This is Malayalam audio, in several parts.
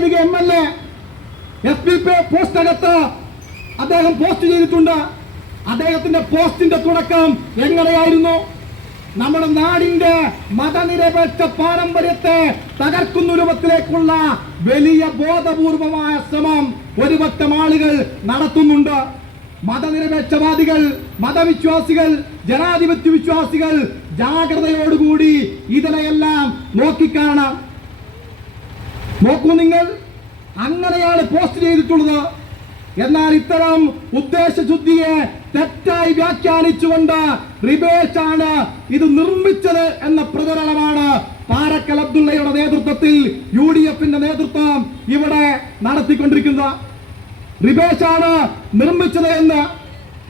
വൈദിക MLA FB പോസ്റ്റിനകത്ത് അദ്ദേഹം പോസ്റ്റ് ചെയ്തിട്ടുണ്ട്. അദ്ദേഹത്തിന്റെ പോസ്റ്റിന്റെ തുടക്കം എങ്ങനെയായിരുന്നു? നമ്മുടെ നാടിന്റെ മതനിരപേക്ഷ പാരമ്പര്യത്തെ തകർക്കുന്ന രൂപത്തിലേക്കുള്ള വലിയ ബോധപൂർവമായ ശ്രമം ഒരുപറ്റം ആളുകൾ നടത്തുന്നുണ്ട്. മതനിരപേക്ഷവാദികൾ, മതവിശ്വാസികൾ, ജനാധിപത്യ വിശ്വാസികൾ ജാഗ്രതയോടുകൂടി ഇതിനെയെല്ലാം നോക്കിക്കാണാം. നോക്കൂ നിങ്ങൾ, അങ്ങനെയാണ് പോസ്റ്റ് ചെയ്തിട്ടുള്ളത്. എന്നാൽ ഇത്തരം ഉദ്ദേശശുദ്ധിയെ തെറ്റായി വ്യാഖ്യാനിച്ചുകൊണ്ട് റിബേഷാണ് ഇത് നിർമ്മിച്ചത് എന്ന പ്രചരണമാണ് പാറക്കൽ അബ്ദുള്ളയുടെ നേതൃത്വത്തിൽ UDFന്റെ നേതൃത്വം ഇവിടെ നടത്തിക്കൊണ്ടിരിക്കുന്നത്. റിബേഷാണ് നിർമ്മിച്ചത് എന്ന്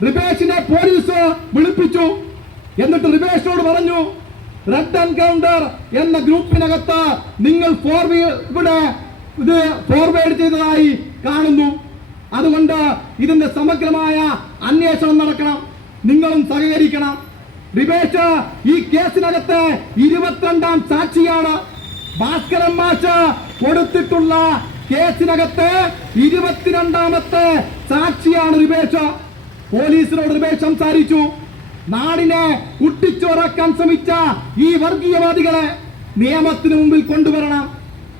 റിബേഷിനെ പോലീസ് വിളിപ്പിച്ചു. എന്നിട്ട് റിബേഷിനോട് പറഞ്ഞു, റെഡ് എൻകൗണ്ടർ എന്ന ഗ്രൂപ്പിനകത്ത് നിങ്ങൾ ഫോർവേഡ് ചെയ്തതായി കാണുന്നു. അതുകൊണ്ട് ഇതിന്റെ സമഗ്രമായ അന്വേഷണം നടക്കണം, നിങ്ങളും സഹകരിക്കണം. റിബേഷ് ഈ കേസിനകത്ത് 22ാം സാക്ഷിയാണ്. ഭാസ്കരൻ മാഷ് കൊടുത്തിട്ടുള്ള കേസിനകത്ത് 22ാമത്തെ സാക്ഷിയാണ് റിബേഷ്. പോലീസിനോട് റിബേഷ് സംസാരിച്ചു. നാടിനെ കുട്ടിച്ചോറാക്കാൻ ശ്രമിച്ച ഈ വർഗീയവാദികളെ നിയമത്തിന് മുമ്പിൽ കൊണ്ടുവരണം.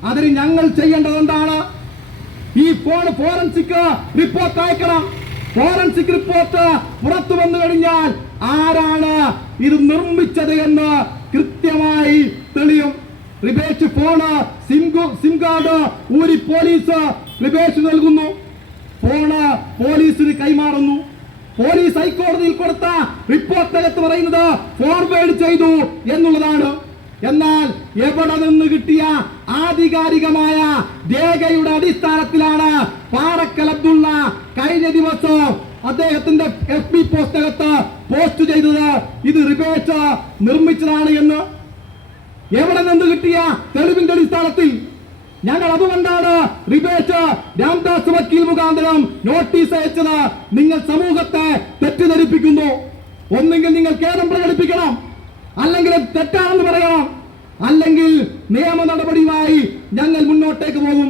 അതിന് ഞങ്ങൾ ചെയ്യേണ്ടത് എന്താണ്? ഈ ഫോറൻസിക് റിപ്പോർട്ട് അയക്കണം. ഫോറൻസിക് റിപ്പോർട്ട് പുറത്തു വന്നു കഴിഞ്ഞാൽ ആരാണ് ഇത് നിർമ്മിച്ചത് എന്ന് കൃത്യമായി തെളിയും. റിബേഷ് സിം കാർഡ് ഊരി പോലീസ് റിബേഷ് നൽകുന്നു. പോലീസിന് കൈമാറുന്നു. പോലീസ് ഹൈക്കോടതിയിൽ കൊടുത്ത റിപ്പോർട്ടിനകത്ത് പറയുന്നത് ഫോർവേഡ് ചെയ്തു എന്നുള്ളതാണ്. എന്നാൽ എവിടെ നിന്ന് കിട്ടിയ ആധികാരികമായ രേഖയുടെ അടിസ്ഥാനത്തിലാണ് പാറക്കൽ അബ്ദുള്ള കഴിഞ്ഞ ദിവസം അദ്ദേഹത്തിന്റെ FB പോസ്റ്റിനകത്ത് പോസ്റ്റ് ചെയ്തത് ഇത് റിബേഷ് നിർമ്മിച്ചതാണ് എന്ന്? എവിടെ നിന്ന് കിട്ടിയ തെളിവിന്റെ അടിസ്ഥാനത്തിൽ? ഞങ്ങൾ അതുകൊണ്ടാണ് റിബേഷ് രാംദാസ് വക്കീൽ മുഖാന്തരം നോട്ടീസ് അയച്ചത്. നിങ്ങൾ സമൂഹത്തെ തെറ്റിദ്ധരിപ്പിക്കുന്നു. ഒന്നെങ്കിൽ നിങ്ങൾ ഖേദം പ്രകടിപ്പിക്കണം, അല്ലെങ്കിൽ തെറ്റാണെന്ന് പറയണം, അല്ലെങ്കിൽ നിയമ നടപടിയുമായി ഞങ്ങൾ മുന്നോട്ടേക്ക് പോകും.